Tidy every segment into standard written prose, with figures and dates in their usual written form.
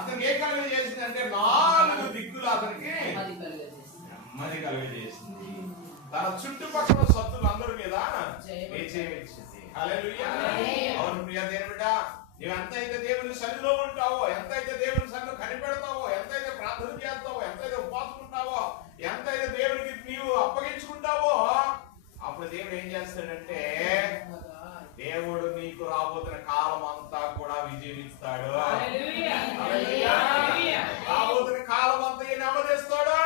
అతనికి ఏ కలుగ చేసింది అంటే 4 దిక్కులు అతనికి నెమ్మది కలుగ చేసింది. తన చుట్టుపక్కల శత్రులందరి మీద విజయమిచ్చింది. హల్లెలూయా. అవును ప్రియ దేవుని బిడ్డ, నువ్వు ఎంతైతే దేవుని సన్నిధిలో ఉంటావో, ఎంతైతే దేవుని సన్నిధిలో కనిపెడతావో, ఎంతైతే ప్రార్థన చేస్తావో, ఎంతైతే ఉపవాసం ఉంటావో, ఎంతైతే దేవునికి నీవు అప్పగించుకుంటావో, అప్పుడు దేవుడు ఏం చేస్తాడంటే దేవుడు నీకు రాబోతున్న కాలం అంతా కూడా విజయం ఇస్తాడు. రాబోతున్న కాలం అంతా నెమ్మదిస్తాడు.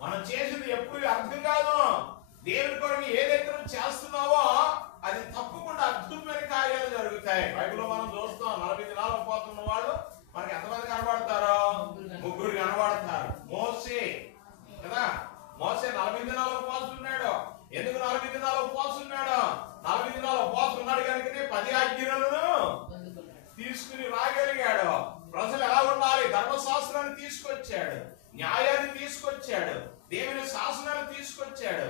మనం చేసింది ఎప్పుడు అర్థం కాదు. దేవుని కొరకు ఏదైతే చేస్తున్నావో అది తప్పకుండా అద్భుతమైన కార్యాలు జరుగుతాయి. బైబిల్లో మనం చూస్తాం 40 దినాలు ఉపవాసం వాళ్ళు మనకి ఎంతమంది కనబడతారో? 3 కనబడతారు. మోసే కదా, మోసే 40 దినాలు ఉపవాసం ఉన్నాడు. ఎందుకు 40 దినాలు ఉపవాసం ఉన్నాడు? 40 దినాలు ఉపవాసం ఉన్నాడు కనుకనే 10 ఆజ్ఞలను తీసుకుని రాగలిగాడు. ప్రజలు ఎలా ఉండాలి, ధర్మశాస్త్రాన్ని తీసుకొచ్చాడు, న్యాయాన్ని తీసుకొచ్చాడు, దేవుని శాసనాన్ని తీసుకొచ్చాడు.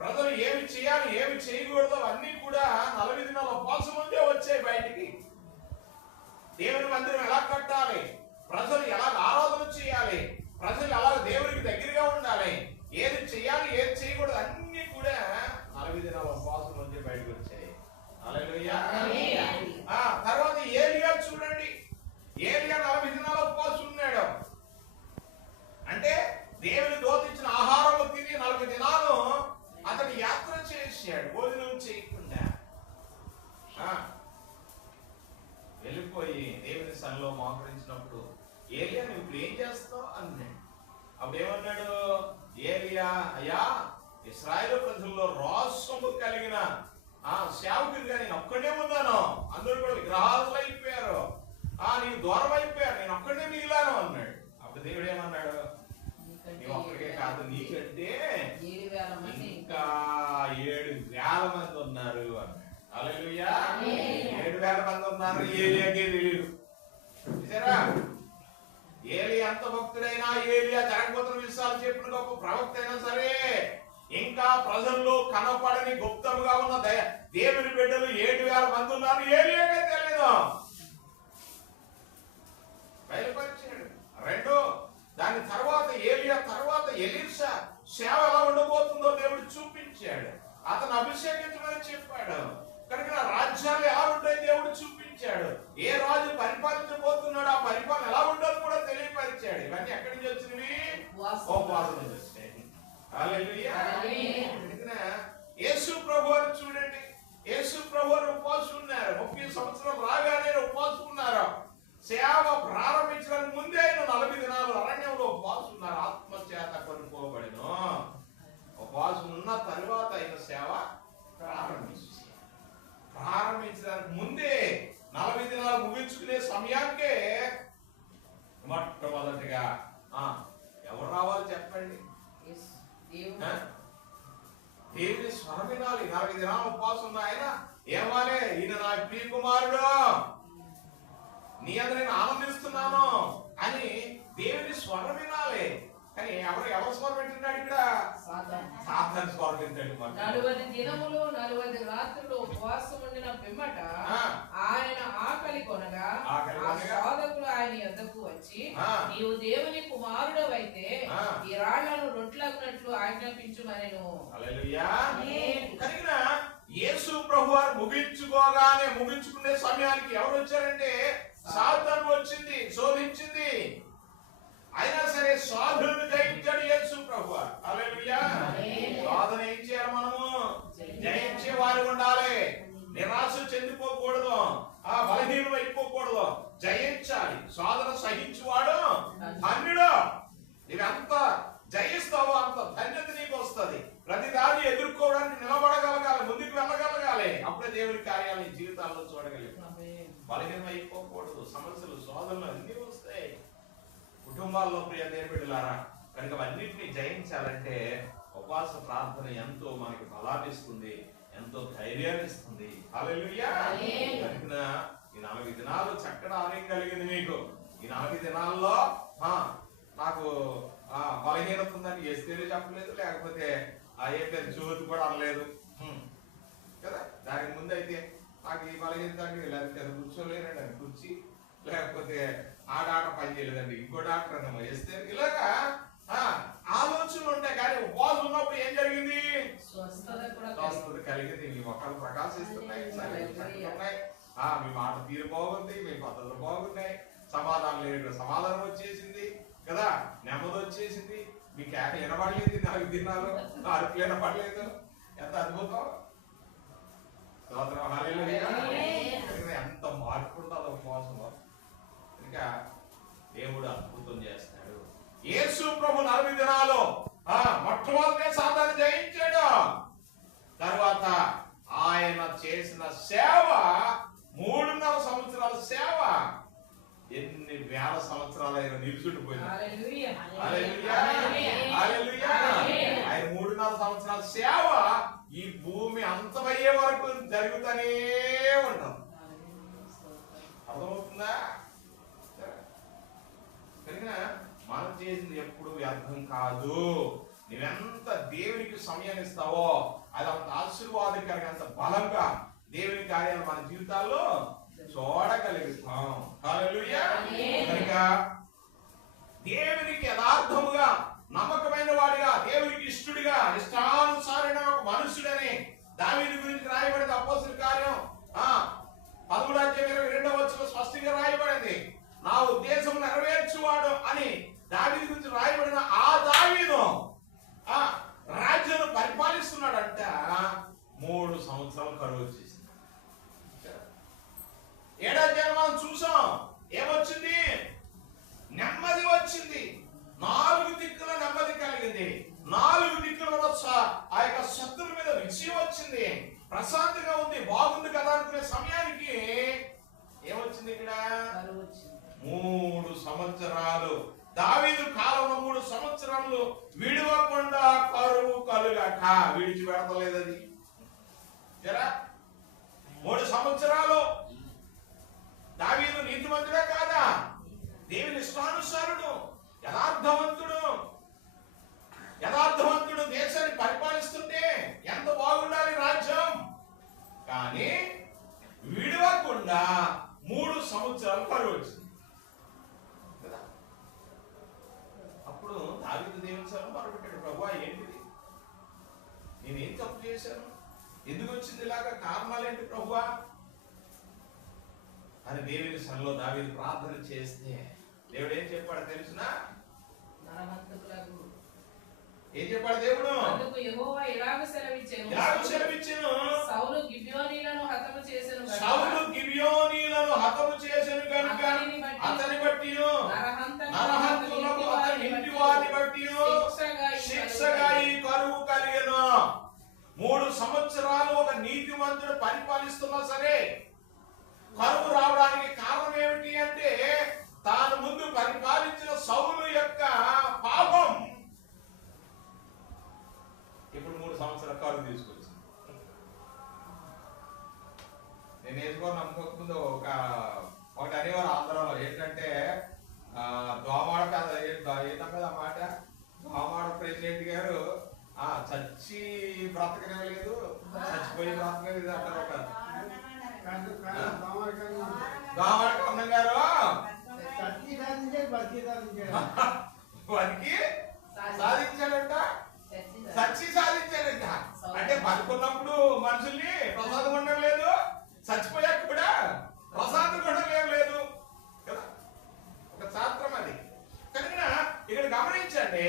ప్రజలు ఏమి చేయాలి, ఏమి చేయకూడదు అన్ని కూడా 40 దినాల ఉపవాసం ముందే వచ్చాయి బయటికి. దేవుని మందిరం ఎలా కట్టాలి, ప్రజలు ఎలా ఆరాధన చేయాలి, ప్రజలు ఎలా దేవునికి దగ్గరగా ఉండాలి, ఏది చేయాలి ఏది చేయకూడదు అన్ని కూడా 40 దినాల ఉపవాసం ముందే బయటకు వచ్చాయి. హల్లెలూయా. తర్వాత ఏలియా చూడండి, ఏలియా 40 దినాల ఉపవాసం ఉన్నాడు. అంటే దేవుని దూత ఇచ్చిన ఆహారం తిని 40 దినాలు అతను యాత్ర చేశాడు, భోజనం చేయకుండా వెళ్ళిపోయి దేవుని సన్నిధిలో మోకరించినప్పుడు ఏలియా నువ్వు ఇప్పుడు ఏం చేస్తావు అన్నాడు. అప్పుడు ఏమన్నాడు ఏలియా, అయ్యా ఇశ్రాయేలు ప్రజల్లో రోషము కలిగిన సేవకుడిగా నేను ఒక్కడే ఉన్నాను, అందరూ కూడా విగ్రహాలు అయిపోయారు, నీకు దూరం అయిపోయారు, నేను ఒక్కడే మిగిలాను అన్నాడు. అప్పుడు దేవుడు ఏమన్నాడు, నీవు ఒక్కడికే కాదు నీకంటే ఇంకా 7,000 మంది ఉన్నారు అన్నాడు. హల్లెలూయా. 7,000 మంది ఉన్నారు. ఏలియాకే తెలియదు. చూసారా, ఏలియా ఎంత భక్తుడైనా, ఏలియా జరగబోతున్న విషయాలు చెప్పిన గొప్ప ప్రవక్త అయినా సరే, ఇంకా ప్రజల్లో కనపడని గుప్తముగా ఉన్న దేవుని బిడ్డలు 7,000 మంది ఉన్నారు, ఏలియాకే తెలియదు. బయలుపరిచాడు. రెండో దాని తర్వాత ఏలియా తర్వాత ఎలీషా సేవ ఎలా ఉండబోతుందో దేవుడు చూపించాడు. అతను అభిషేకించమని చెప్పాడు కనుక రాజ్యాలు ఎలా ఉంటాయి దేవుడు చూపించాడు. ఏ రాజు పరిపాలించబోతున్నాడు, ఆ పరిపాలన ఎలా ఉండదు కూడా తెలియపరిచాడు. ఇవన్నీ ఎక్కడి నుంచి వచ్చినవి? ఉపవాసం నుంచి వచ్చాయి. హల్లెలూయా. యేసు ప్రభువుని చూడండి, యేసు ప్రభువుని ఉపవాసం ఉన్నారు. 30 సంవత్సరాలు రాగానే ఉపవాసం ఉన్నారు. సేవ ప్రారంభించడానికి ముందే ఆయన 40 దినాలు అరణ్యంలో ఉపవాసం ఉన్నారు. ఆత్మ చేత కొనుక్కోబడిన ఉపవాసం ఉన్న తరువాత ఆయన సేవ ప్రారంభించడానికి ముందే 40 దినాలు ముగించుకునే సమయానికే మొట్టమొదటిగా ఎవరు రావాలి చెప్పండి? దేవుని స్వరం వినాలి. 40 దినాలు ఉపవాసం ఉన్న ఆయన ఏమాలే, ఈయన నా ప్రియ కుమారుడు, నీ అందరూ నేను ఆనందిస్తున్నాను అని దేవుని స్వరం వినాలి. కానీ ఎవరు స్వరం వింటున్నాడు? ఇక్కడ సాతాను స్వరం వింటాడు. 40 దినములు 40 రాత్రులు ఉపవాసం ఉండిన పిమ్మట ఆయన ఆకలి కొనగా సాధకులు ఆయన యొద్దకు వచ్చి, నీవు దేవుని కుమారుడవైతే ఈ రాళ్లను రొట్టెలగునట్లు ఆజ్ఞాపించుమనెను. హల్లెలూయా. కనుక యేసు ప్రభువారు ముగించుకునే సమయానికి ఎవరు వచ్చారంటే సాతాను వచ్చింది, శోధించింది. అయినా సరే సాధులను జయించాడు యేసు ప్రభువారు. హల్లెలూయా. సాధన ఏం చేయాలి? మనము జయించే వారు ఉండాలి. నిరాశ చెందిపోకూడదు, బలహీనం అయిపోకూడదు, జయించాలి. సాధన సహించువాడు ధన్యుడు. నీవు ఎంత జయిస్తావో అంత ధన్యత నీకు వస్తుంది. ప్రతి దాన్ని ఎదుర్కోవడానికి నిలబడగలగాలి, ముందుకు వెళ్ళగలగాలి. అప్పుడే దేవుని కార్యాలు జీవితాల్లో చూడగలిగాం. బలహీనం అయిపోకూడదు. సమస్యలు శోధనలు అన్ని వస్తాయి కుటుంబాల్లో. ప్రియ దేవుని బిడ్డలారా, కనుక అన్నింటినీ జయించాలంటే ఉపవాస ప్రార్థన ఎంతో మనకి బలాన్నిస్తుంది, ఎంతో ధైర్యాన్ని ఇస్తుంది. హల్లెలూయా. కనుక ఈ 40 దినాలు చక్కటి ఆరోగ్యం కలిగింది మీకు. ఈ 40 దినాల్లో నాకు బలహీనత ఉందని ఎస్తేనే చెప్పలేదు, లేకపోతే ఏ పేరు జ్యోతి కూడా అనలేదు కదా. దానికి ముందు అయితే నాకు ఈ బలహీనత లేకపోతే కూర్చోలేనండి అని కూర్చి లేకపోతే ఆ డాక్టర్ పని చేయలేదండి, ఇంకో డాక్టర్ అన్న వేస్తే, ఇలాగా ఆలోచనలు ఉంటాయి. కానీ ఉపవాసం ఉన్నప్పుడు ఏం జరిగింది? స్వస్థత కలిగింది. మీ మొక్కలు ప్రకాశిస్తున్నాయి, ఉన్నాయి, మీ మాట తీరు బాగుంది, మీ పద్ధతులు బాగున్నాయి, సమాధానం లేదు సమాధానం వచ్చేసింది కదా, నెమ్మది వచ్చేసింది. మీ కేక వినపడలేదు 4 దినాలు, అరుపులు వినపడలేదు. ఎంత అద్భుతం! ఎంత మార్పు ఉంటుందో ఉపవాసంలో. ఇంకా దేవుడు అద్భుతం చేస్తాడు. యేసు ప్రభు 40 దినాలు మొట్టమొదటి సాతాను జయించాడు. తర్వాత ఆయన చేసిన సేవ 3.5 సంవత్సరాల సేవ ఎన్ని వేల సంవత్సరాలు ఆయన నిలుచుండిపోయింది. ఆయన 3.5 సంవత్సరాల సేవ ఈ భూమి అంతమయ్యే వరకు జరుగుతూనే ఉంటాం. అర్థమవుతుందా? కనుక మనం చేసింది ఎప్పుడు వ్యర్థం కాదు. నువ్వెంత దేవునికి సమయాన్ని ఇస్తావో అది అంత ఆశీర్వాదకరంగా, అంత బలంగా దేవుని కార్యాలు మన జీవితాల్లో చూడగలుగుతాం. హల్లెలూయా. కనుక దేవునికి యథార్థముగా నమ్మకమైన వాడిగా, దేవునికి ఇష్టడుగా, ఇష్టానుసారైన ఒక మనుషుడని దావీదు గురించి రాయబడింది. అపోస్తలుల కార్యం 13:22 స్పష్టంగా రాయబడింది. నా ఉద్దేశం నెరవేర్చువాడు అని దావీదు గురించి రాయబడిన ఆ దావీదు రాజ్యాన్ని పరిపాలిస్తున్నాడంట. 3 సంవత్సరాలు కరువు వచ్చేసింది. 7వ అధ్యాయం మనం చూసాం. ఏమొచ్చింది? నెమ్మది వచ్చింది. 4 దిక్కుల నెమ్మది కలిగింది. 4 దిక్కుల ఆ యొక్క శత్రువుల మీద విజయం వచ్చింది. ప్రశాంతంగా ఉంది, బాగుంది కదా అనుకునే సమయానికి ఏమొచ్చింది? ఇక్కడ 3 సంవత్సరాలు దావీదు కాలంలో 3 సంవత్సరాలు విడవకుండా కరువు కలుగక విడిచిపెడతలేదు. అది 3 సంవత్సరాలు దావీదు నీతిమంతుడే కాదా? దేవుని ఇష్టానుసారుడు, యథార్థవంతుడు దేశాన్ని పరిపాలిస్తుంటే ఎంత బాగుండాలి రాజ్యం. కానీ విడవకుండా 3 సంవత్సరాలు కరువు వచ్చింది. అప్పుడు దావీదు దేవుని సన్నిధిలో మొరపెట్టాడు, ప్రభువా ఏంటిది? నేనేం తప్పు చేశాను? ఎందుకు వచ్చింది ఇలాగా? కారణాలేంటి ప్రభువా అని దేవుని సన్నిధిలో దావీదు ప్రార్థన చేస్తే దేవుడు ఏం చెప్పాడు తెలుసునా? ఏం చెప్పాడు దేవుడు? అందుకు యెహోవా ఇలాగ సెలవిచ్చెను, సౌలు గిబియోనీయులను హతము చేసెను గనుక అతని బట్టియు నరహంతులకు అతని ఇంటి వారిని బట్టియు శిక్షగా ఈ కరువు కలిగెను. 3 సంవత్సరాలు ఒక నీతిమంతుడు పరిపాలిస్తున్నా సరే కరువు రావడానికి కారణం ఏమిటి అంటే తాను ముందు పరిపాలించిన సౌలు యొక్క పాపం ఇప్పుడు 3 సంవత్సరాల కరువు తీసుకొచ్చింది. నేను వేసుకోని నమ్మకముందు ఒకటి అనేవారు ఆంధ్రలో ఏంటంటే దోమాడ ఏంటన్నది ఆ మాట, దోమాడ ప్రెసిడెంట్ గారు చచ్చి బ్రతకలేదు, చచ్చిపోయి బ్రతకలేదు అంటారు. ఒక దోమాడ కన్నం గారు వారికి సాధించాడంట, చచ్చి సాధించాడంట. అంటే బతుకున్నప్పుడు మనుషుల్ని ప్రసాదం ఉండడం లేదు, చచ్చిపోయాక కూడా ప్రసాదం ఉండడం లేదు కదా, ఒక శాస్త్రం అది. కనుక ఇక్కడ గమనించండి,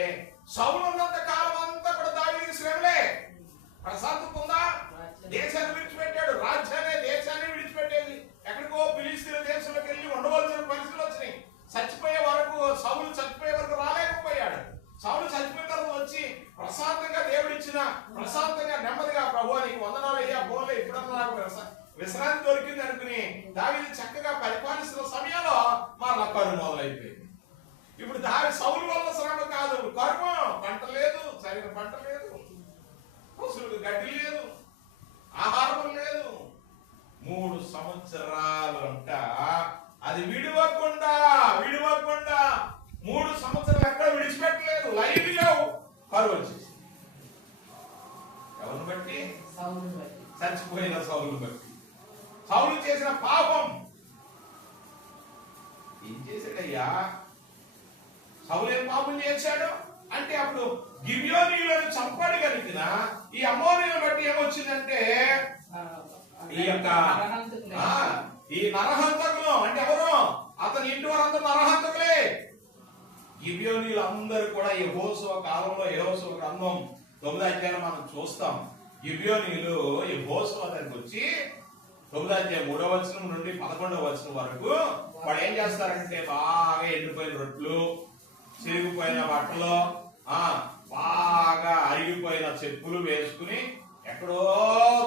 సౌలు ఉన్నంత కాలం అంతా కూడా దావీదు శ్రమలే. ప్రశాంతత ఉందా? దేశాన్ని విడిచిపెట్టాడు, రాజ్యాన్ని దేశాన్ని విడిచిపెట్టేది. ఎక్కడికో ఫిలిస్తీన్ల దేశంలోకి వెళ్ళి ఉండవలసిన పరిస్థితులు వచ్చినాయి. సౌలు చచ్చిపోయే వరకు రాలేకపోయాడు. సౌలు చచ్చిపోయిన తర్వాత వచ్చి ప్రశాంతంగా దేవుడు ఇచ్చిన ప్రశాంతంగా నెమ్మదిగా ప్రభువా నీకు వందనాలు అయ్యా, పోలే ఇప్పుడన్నా నాకు విశ్రాంతి దొరికింది అనుకుని దావీదు చక్కగా పరిపాలిస్తున్న సమయంలో మరలా కరువు మొదలైపోయింది. ఇప్పుడు సౌలు వల్ల శ్రమ కాదు, కరువు. పంట లేదు, సరైన పంట లేదు, పశువులకు గడ్డి లేదు, ఆహారం లేదు. 3 సంవత్సరాలు అంట అది విడవకుండా 3 సంవత్సరాలు ఎక్కడ విడిచిపెట్టలేదు. లైవ్ గా కరువు వచ్చేసి ఎవరిని బట్టి? చచ్చిపోయిన సౌలుని బట్టి, సౌలు చేసిన పాపం. చేసిందయ్యా? సౌలు ఏం పాపం చేశాడు అంటే అప్పుడు గిబియోనీయులను చంపగలిగిన ఈ అమోనీయులను బట్టి ఏమొచ్చిందంటే ఈ యొక్క ఈ నరహంతకులు అంటే ఎవరు? అతని ఇంటి వారందరూ నరహంతకులే. గిబియోనీయులు అందరూ కూడా యెహోషువ కాలంలో యెహోషువ గ్రంథం 9వ అధ్యాయం మనం చూస్తాం. గిబియోనీయులు యెహోషువ దగ్గరికి వచ్చి 9వ అధ్యాయం 3వ వచనం నుండి 11వ వచనం వరకు వాళ్ళు ఏం చేస్తారంటే బాగా ఎండిపోయిన రొట్లు, చిరిగిపోయిన బట్టలు, బాగా అరిగిపోయిన చెప్పులు వేసుకుని ఎక్కడో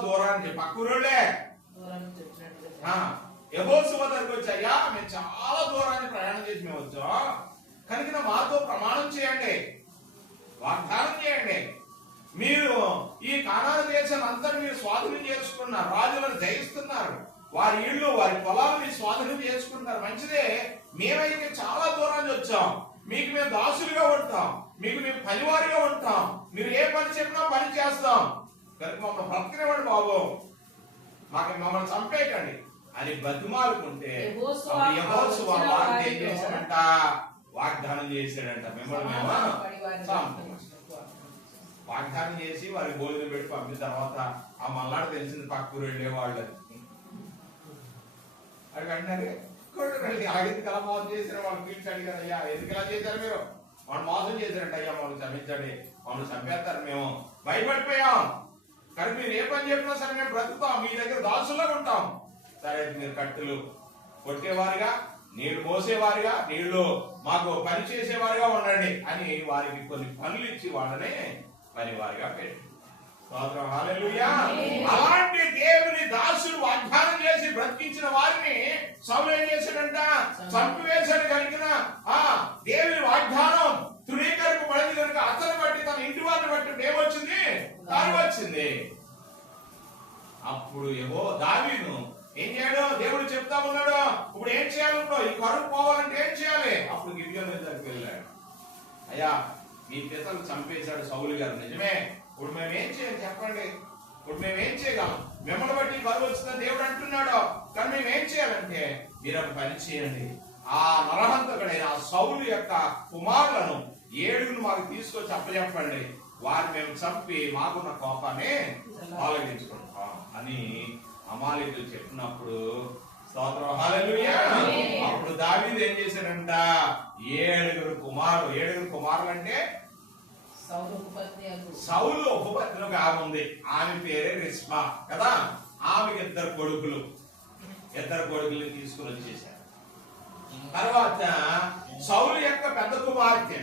దూరానికి పక్కూరులే యెహోషువ దగ్గరికి వచ్చి, అయ్యా మేము చాలా దూరాన్ని ప్రయాణం చేసి మేము వచ్చాం, కనుక మాతో ప్రమాణం చేయండి, వాగ్దానం చేయండి, మీరు ఈ కానాను దేశాన్ని అంతటి మీరు స్వాధీనం చేసుకున్నారు, రాజులను జయిస్తున్నారు, వారి ఇళ్ళు వారి పొలాలు మీరు స్వాధీనం చేసుకుంటున్నారు, మంచిదే. మేమైతే చాలా దూరాన్ని వచ్చాం, మీకు మేము దాసులుగా ఉంటాం, మీకు మేము పనివారిగా ఉంటాం, మీరు ఏ పని చెప్పినా పని చేస్తాం, కనుక మమ్మల్ని బ్రతకనివ్వండి బాబు, మమ్మల్ని చంపేయకండి అని బతిమాలుకుంటే యెహోషువ ఏం చేశాడంట? వాగ్దానం చేశాడంట, మిమ్మల్ని మేము వాగ్దానం చేసి వారికి భోజనం పెట్టి పంపిన తర్వాత ఆ మల్లాడు తెలిసింది పక్కూరు వెళ్ళేవాళ్ళు అది అంటారు ఎందుకు అలా మోసం చేశారు వాళ్ళు పిలిచి అడిగారు, అయ్యా ఎందుకు ఇలా చేశారు మీరు? వాళ్ళు మోసం చేశారంట, అయ్యా మమ్మల్ని క్షమించండి, మమ్మల్ని చంపేస్తారు, మేము భయపడిపోయాం, కానీ మీరు ఏ పని చెప్పినా సరే మేము బ్రతుకుతాం, మీ దగ్గర దాసుల్లో ఉంటాం, సరే మీరు కట్టెలు కొట్టేవారుగా, నీళ్లు మోసేవారుగా, నీళ్లు మాకు పని చేసేవారుగా ఉండండి అని వారికి కొన్ని పనులు ఇచ్చి వాళ్ళని పనివారిగా పెట్టి హల్లెలూయా. అలాంటి దేవుని దాసులు వాగ్దానం చేసి బ్రతికించిన వారిని సౌలు ఏం చేశాడంట? చంపివేశాడు. కలిగిన దేవుని వాగ్దానం తృణీకరింపబడింది కనుక అతను బట్టి తన ఇంటి వారిని బట్టి ఏమొచ్చింది? దారి వచ్చింది. అప్పుడు దావీదు ఏం చేయడు? దేవుడు చెప్తా ఉన్నాడు, ఇప్పుడు ఏం చేయాలి? ఈ కరువు పోవాలంటే ఏం చేయాలి? అప్పుడు గిబియోను దగ్గరికి వెళ్ళాడు, అయ్యా మీ పితలు చంపేశాడు సౌలు గారు, నిజమే, ఇప్పుడు మేము ఏం చేయాలి చెప్పండి, ఇప్పుడు మేము ఏం చేయగలం? మిమ్మల్ని బట్టి కరువు వచ్చిందని దేవుడు అంటున్నాడు, కానీ మేము ఏం చేయాలంటే మీరు ఒక పని చేయండి, ఆ నరహంతకుడైన సౌలు యొక్క కుమారులను 7 మాకు తీసుకొచ్చి అప్పచెప్పండి, వారిని మేము చంపి మాకున్న కోపాన్ని ఆలోచించుకుంటాం అని అమాలేకులు చెప్పినప్పుడు స్తోత్రం హల్లెలూయా. అప్పుడు దావీదు ఏం చేశాడంట? 7 కుమారులు అంటే సౌలు ఉపపత్ని ఒక ఆమె ఉంది, ఆమె పేరే రిస్మా కదా, ఆమెకి 2 కొడుకులు తీసుకుని వచ్చేసారు. తర్వాత సౌలు యొక్క పెద్ద కుమార్తె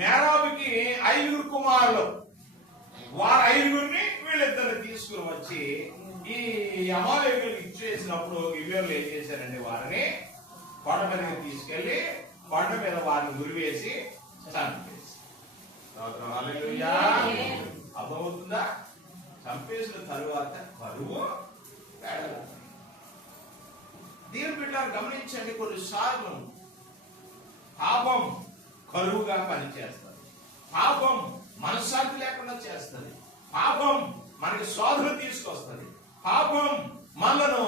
మేరాబుకి 5 కుమారులు, వారు 5 వీళ్ళిద్దరు తీసుకుని వచ్చి ఈ అమాలేకులకు ఇచ్చేసినప్పుడు గిబియోనులు ఏం చేశారండి? వారిని కొండ మీదకి తీసుకెళ్లి కొండ మీద వారిని ఉరివేసి చంపేసి. హల్లెలూయా. అర్థమవుతుందా? చంపేసిన తరువాత కరువు దేవుని బిడ్డలు గమనించండి, కొన్నిసార్లు పాపం కరువుగా పనిచేస్తుంది, పాపం మనశ్శాంతి లేకుండా చేస్తుంది, పాపం మనకి శోధన తీసుకొస్తుంది, పాపం మనను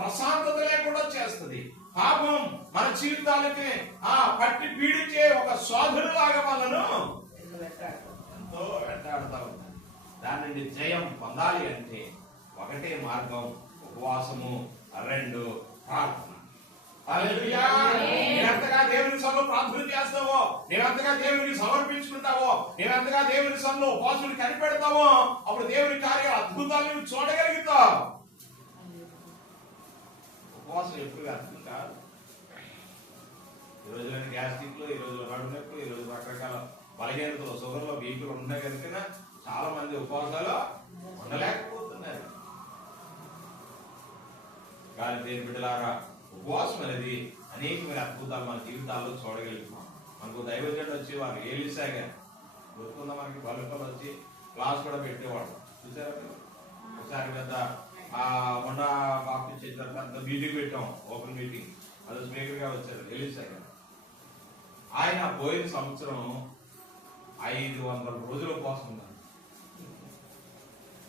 ప్రశాంతత లేకుండా చేస్తుంది, పాపం మన జీవితాలకి పట్టి పీడించే ఒక శోధనలాగా మనను ఎంతో వెంటాడుతూ ఉంటుంది. దాని నుండి జయం పొందాలి అంటే ఒకటే మార్గం, ఉపవాసము, 2 ప్రార్థన. హల్లెలూయా. నీవెంతగా దేవుని సన్నిధిలో ప్రార్థన చేస్తావో, నీవెంతగా దేవునికి సమర్పించుకుంటావో, నీవెంతగా దేవుని సన్నిధిలో ఉపవాసులు కనిపెడతావో, అప్పుడు దేవుని కార్యాలు అద్భుతాలను చూడగలుగుతావు. ఉపవాసం ఎప్పుడు అర్థం కాదు. ఈ రోజున గ్యాస్ట్రిక్లు, ఈ రోజు నడుము నొప్పులు, ఈ రోజు రకరకాల బలహీనతలు, షుగర్లు, బీపీలు ఉన్నాయి కనుక చాలా మంది ఉపవాసాలు ఉండలేకపోతున్నారు. కానీ దేవుని బిడ్డలారా, ఉపవాసం అనేది అనేకమైన అద్భుతాలు మన జీవితాల్లో చూడగలుగుతాం. మనకు దైవజనుడు వచ్చి వారు ఏలిసాగా గుర్తుందా, మనకి బలకలు వచ్చి క్లాస్ కూడా పెట్టేవాడు, చూసారా? ఒకసారి పెద్ద మొన్న బాప్టిస్ట్ చేసిన పెద్ద మీటింగ్ పెట్టాం, ఓపెన్ మీటింగ్, అది స్పీకర్ గా వచ్చారు ఏలిసాగా. ఆయన పోయిన సంవత్సరం 500 రోజుల ఉపవాసం ఉన్నారు.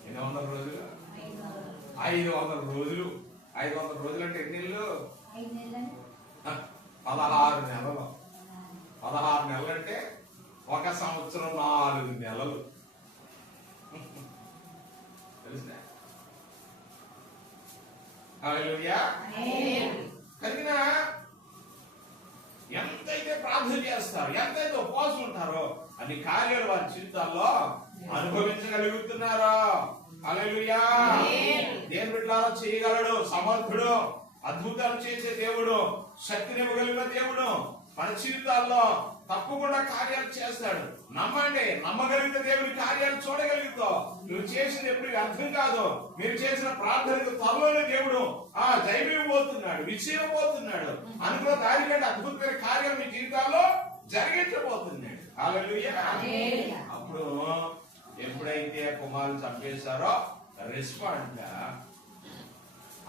ఎన్ని వందల రోజులు? 500 రోజులు. 500 రోజులు అంటే ఎన్ని నెలలు? 16 కనుక ఎంతైతే ప్రార్థన చేస్తారో, ఎంతైతే ఉపవాసం ఉంటారో అన్ని కార్యాలు వారి జీవితాల్లో అనుభవించగలుగుతున్నారో. హల్లెలూయా. దేవుని బిడ్డలారా చేయగలడు, సమర్థుడు, అద్భుతాలు చేసే దేవుడు, శక్తినివ్వగలిగిన దేవుడు మన జీవితాల్లో తప్పకుండా కార్యాలు చేస్తాడు. నమ్మండి, నమ్మగలిగిన దేవుడి కార్యాలు చూడగలుగుతావు. నువ్వు చేసింది ఎప్పుడు అర్థం కాదు. మీరు చేసిన ప్రార్థనకు త్వరలోనే దేవుడు జయమివ్వబోతున్నాడు, విజయపోతున్నాడు, అనుకున్న దానికంటే అద్భుతమైన కార్యాలు మీ జీవితాల్లో జరిగించబోతున్నాడు. హల్లెలూయా. అప్పుడు ఎప్పుడైతే కుమారుని చంపేశారో రెస్పాండ్ గా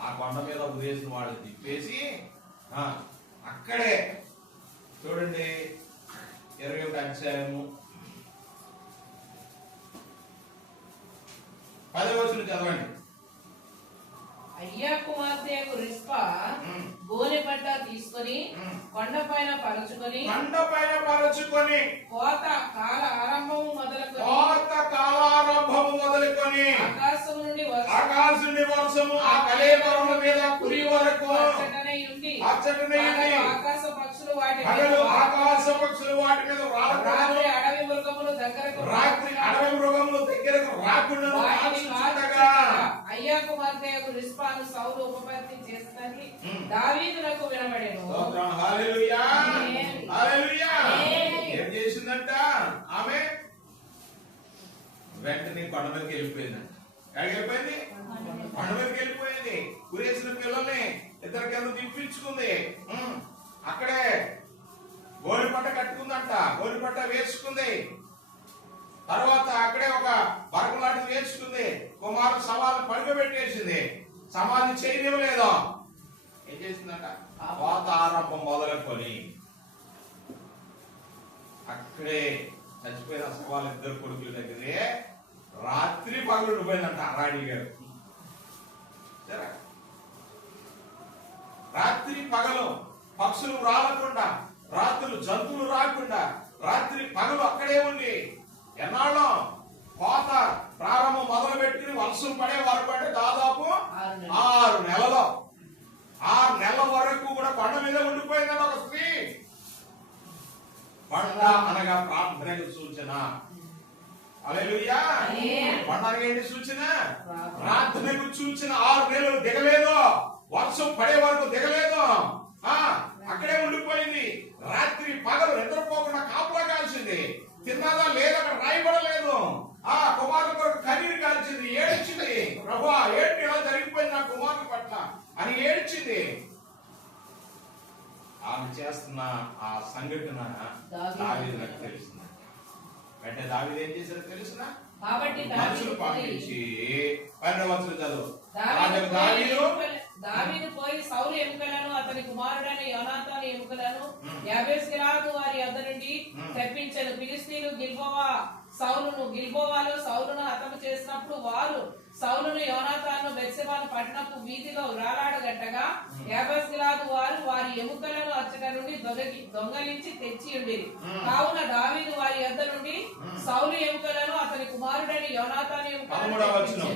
ఆ కొండ మీద ఉదేసిన వాళ్ళు తిప్పేసి అక్కడే చూడండి 21వ అధ్యాయము 10వ వచనం చదవండి. అయ్యా కుమార్తె రిస్పా గోనె పట్ట తీసుకొని కొండపైన పరచుకొని కోత కాల ఆరంభము మొదలుకొని ఆకాశం నుండి వర్షము ఆ కలేబరముల మీద కురి వరకు అచ్చటనే ఉండి ఆకాశ పక్షులు వాటి మీద రాత్రి అడవి మృగములు దగ్గరకు రాకుండా అయ్యా కుమార్తె రిస్పాను సౌలు ఉపపత్తి చేస్తానికి దావీదునకు వినబడెను. హల్లెలూయా. హల్లెలూయా. ఏం చేసిందంట ఆమె? వెంటనే కొండ మీదకి వెళ్ళిపోయిందంట. ఎక్కడికి వెళ్ళిపోయింది? కొండ మీదకి వెళ్ళిపోయింది. కురేసిన పిల్లల్ని ఇద్దరు కింద దింపించుకుంది. అక్కడే గోడి పట్ట కట్టుకుందంట, గోడి పట్ట వేసుకుంది. తర్వాత అక్కడే ఒక బరకలాంటి వేసుకుంది. కుమారు సమాధి పడుకోబెట్టేసింది. సమాధి చేయనివ్వలేదు. ఏం చేసిందంట? కోత ఆరంభం మొదలుకొని అక్కడే చచ్చిపోయిన సవాలు ఇద్దరు కొడుకుల దగ్గరే రాత్రి పగలు ఉండిపోయిందంట రాణి గారు. రాత్రి పగలు పక్షులు రాలకుండా, రాత్రులు జంతువులు రాకుండా, రాత్రి పగలు అక్కడే ఉండి ఎన్నాళ్ళో కోత ప్రారంభం మొదలు పెట్టి వర్షం పడే వరకు అంటే దాదాపు 6 నెలలు. 6 నెలల వరకు కూడా కొండ మీద ఉండిపోయిందని ఒక స్త్రీ. కొండ అనగా ప్రార్థనకు సూచన. హల్లెలూయా. కొండ అనగా ఏంటి సూచన? ప్రార్థనకు సూచన. 6 నెలలు దిగలేదు, వర్షం పడే వరకు దిగలేదు, అక్కడే ఉండిపోయింది. రాత్రి పగలు నిద్రపోకుండా కాపులా కాల్చింది. తిన్నదా లేదా అక్కడ రాయబడలేదు. ఆ కుమారుడు కొరకు కన్నీరు కాల్చింది, ఏడ్చింది. ప్రభువా ఏంటి ఇలా జరిగిపోయింది నా కుమారుని పట్ల అని ఏడ్చింది. ఆమె చేస్తున్న ఆ సంఘటన దావీదుకు తెలిసింది. వెంటనే దావీదు ఏం చేశారో తెలిసిన కాబట్టి మనుషులు పంపించి 12వ వచనం చదువు. దావీదు పోయి సౌలు ఎముకలను అతని కుమారుడైన యోనాతాను ఎముకలను యాబేష్గిలాదు వారి యొద్ద నుండి తెప్పించెను. ఫిలిష్తీయులు గిల్బోవాలో సౌలును హతము చేసినప్పుడు వారు సౌలును యోనాతాను బెత్షెబాను పట్టణపు వీధిలో వ్రాలాడగట్టగా యాబేష్గిలాదు వారు వారి ఎముకలను అచ్చట నుండి దొంగలించి తెచ్చి ఉండేది. కావున దావీదు వారి యొద్ద నుండి సౌలు ఎముకలను అతని కుమారుడైన యోనాతాను ఎముకలను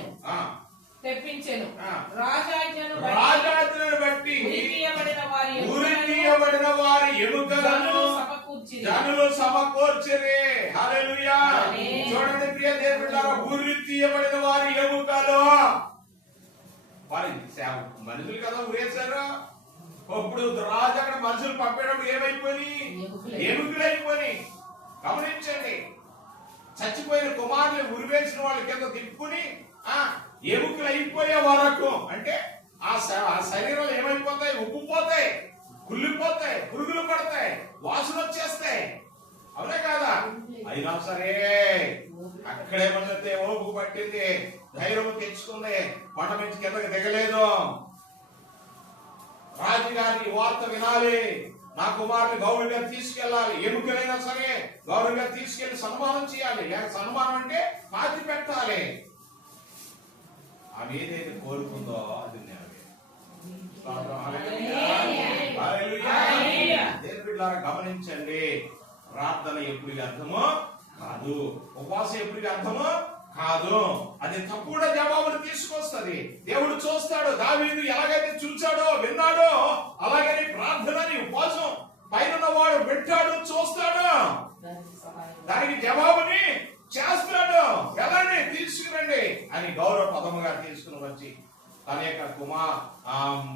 తెప్పించెను. రాజాజ్ఞను బట్టి ఉరితీయబడిన వారి ఎముకలను జనులు సమకూర్చిరి. హల్లెలూయా. చూడండి ప్రియ దేవులారా, ఉరితీయబడిన వారి ఎముకలు. వారి మనుషులు కదా ఉరేశారు. ఇప్పుడు రాజు అక్కడ మనుషులు పంపేటప్పుడు ఏమైపోయి? ఎముకలు అయిపోయి. గమనించండి, చచ్చిపోయిన కుమారుని ఉరివేసిన వాళ్ళ కింద తిప్పుకుని ఎముకలు అయిపోయే వరకు, అంటే ఆ శరీరాలు ఏమైపోతాయి? ఉబ్బిపోతాయి, కుళ్ళిపోతాయి, పురుగులు పడతాయి, వాసన వచ్చేస్తాయి. అవునే కాదా? అయినా సరే అక్కడే ఉన్నదే ఓపు పట్టింది, ధైర్యం తెచ్చుకుంది, కొండ నుంచి కిందకి దిగలేదు. రాజుగారి వార్త వినాలి, నా కుమారుని గౌరవంగా తీసుకెళ్లాలి, ఎముకలైనా సరే గౌరవంగా తీసుకెళ్లి సన్మానం చేయాలి. లేక సన్మానం అంటే పాతి పెట్టాలి. ఆమె ఏదైతే కోరుకుందో అది గమనించండి. ప్రార్థన ఎప్పుడు అర్థమో కాదు, ఉపవాసం ఎప్పుడు అర్థమో కాదు. అది తప్పుడు జవాబులు తీసుకొస్తుంది. దేవుడు చూస్తాడు. దావీదు ఎలాగైతే చూచాడో విన్నాడో అలాగే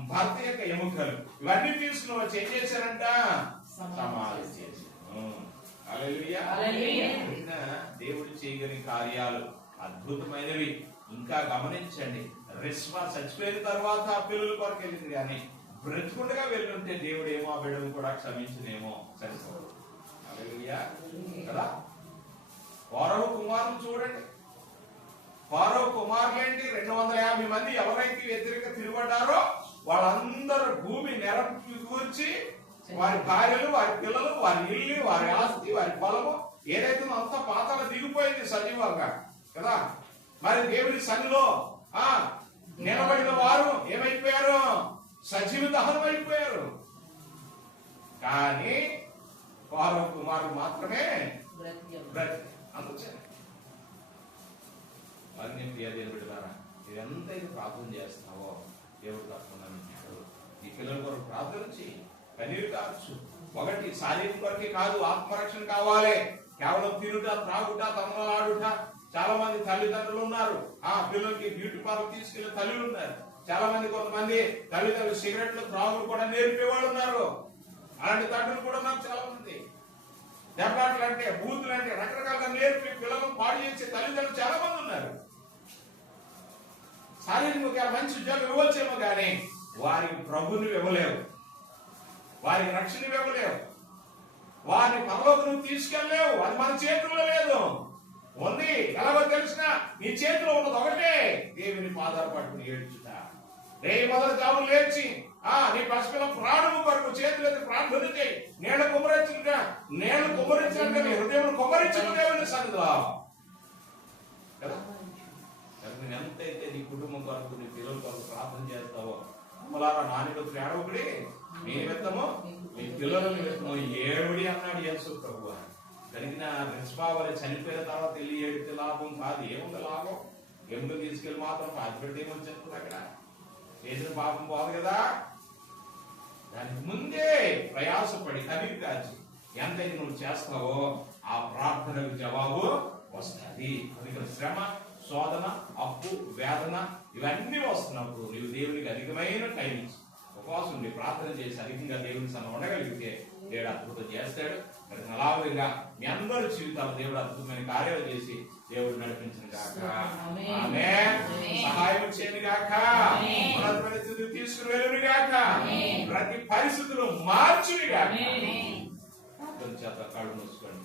భర్త యొక్క ఎముకలు ఇవన్నీ తీసుకుని వచ్చి ఏం చేశారంట? సమాధి చేశారు. హల్లెలూయా. దేవుడు చేయగలిగిన కార్యాలు అద్భుతమైనవి. ఇంకా గమనించండి, రిస్మా చచ్చిపోయిన తర్వాత పిల్లల కొరకు వెళ్ళింది కానీ బ్రతుకుండగా వెళ్ళుంటే దేవుడు ఏమో ఆ బిడ్డను కూడా క్షమించనేమో, చనిపోడు. హల్లెలూయా కదా. ఫారో కుమారులు చూడండి, ఫారో కుమారులేంటి 250 మంది ఎవరైతే వ్యతిరేక తిరగబడ్డారో వాళ్ళందరూ భూమి నెరపి కూర్చి వారి భార్యలు, వారి పిల్లలు, వారి ఇల్లు, వారి ఆస్తి, వారి పొలము ఏదైతే అంతా పాతాల దిగిపోయింది సజీవంగా కదా. మరి దేవుడి సన్నిలో నిలబడిన వారు ఏమైపోయారు? సజీవ దహనం అయిపోయారు. కానీ ఫారో కుమారుడు మాత్రమే అందుచేత ప్రియ దేవుడి ద్వారా ఎంతైతే ప్రార్థన చేస్తున్నావో దేవుడు తప్పకుండా ఈ పిల్లల కొరకు ప్రార్థన చేయి. కన్నీరు కావచ్చు. ఒకటి శారీరక కొరకే కాదు, ఆత్మరక్షణ కావాలి. కేవలం తినుట, త్రాగుట, తమలాడుట. చాలా మంది తల్లిదండ్రులు ఉన్నారు, పిల్లలకి బ్యూటీ పార్లర్ తీసుకెళ్లే తల్లులు ఉన్నారు. చాలా మంది, కొంతమంది తల్లిదండ్రులు సిగరెట్లు, త్రాగులు కూడా నేర్పే వాళ్ళు ఉన్నారు. అలాంటి తండ్రులు కూడా ఉన్నారు చాలా మంది. దెబ్బలాటలు అంటే, బూతులు అంటే రకరకాలుగా నేర్పి పిల్లలను పాడు చేసే తల్లిదండ్రులు చాలా మంది ఉన్నారు. శారీరక మంచి ఉద్యోగం ఇవ్వచ్చేమో కానీ వారికి ప్రభుని ఇవ్వలేవు, వారికి రక్షణ ఇవ్వలేవు, వారిని పరలోకం తీసుకెళ్ళలేవు. అది మన చేతుల్లో లేదు. ఉంది ఎలాగో తెలిసిన నీ చేతిలో ఉన్నది ఒకటే, దేవుని పాదాలు పట్టుకుని ఏడ్చుట. రేపు మొదటి జాబులు లేచి నీ పసిపిల్ల ప్రాణము కొరకు చేతులు ప్రార్థన చేయి. నేడు కుమరించిన నీ హృదయం కుమరించిన దేవుని సన్నిధిలో కదా. ఎంతైతే నీ కుటుంబం కొరకు, నీ పిల్లల కొరకు ప్రార్థన చేస్తావో, అమ్మలారా నానిలో ఏడవకుడి, మీ నిమిత్తము మీ పిల్లల నిమిత్తము ఏడుడి అన్నాడు యేసు ప్రభువు. కలిగిన రిస్పావలి చనిపోయిన తర్వాత వెళ్ళి ఏడితే లాభం కాదు. ఏముంది లాభం? ఎముకలు తీసుకెళ్ళి మాత్రం పాతిపెడితే ఏమని చెప్తుంది అక్కడ? చేసిన పాపం పోదు కదా. దానికి ముందే ప్రయాసపడి కన్నీరు కాచి ఎంతైతే నువ్వు చేస్తావో ఆ ప్రార్థనకు జవాబు వస్తుంది. అందుకని శ్రమ, శోధన, అప్పు, వేదన ఇవన్నీ వస్తున్నప్పుడు నీవు దేవునికి అధికమైన టైం ఇచ్చి ఉపవాసం ఉండి ప్రార్థన చేసి అధికంగా దేవుని సన్న ఉండగలిగితే దేవుడు అద్భుతం చేస్తాడు. మరి అలాగా మీ అందరి జీవితాలు దేవుడు అద్భుతమైన కార్యాలు చేసి దేవుడు నడిపించిన గాక. ఆమేన్. సహాయం చేయను గాక. తీసుకుని వెళ్ళును గాక. ప్రతి పరిస్థితులు మార్చుని గాక. చేత కళ్ళు మూసుకోండి.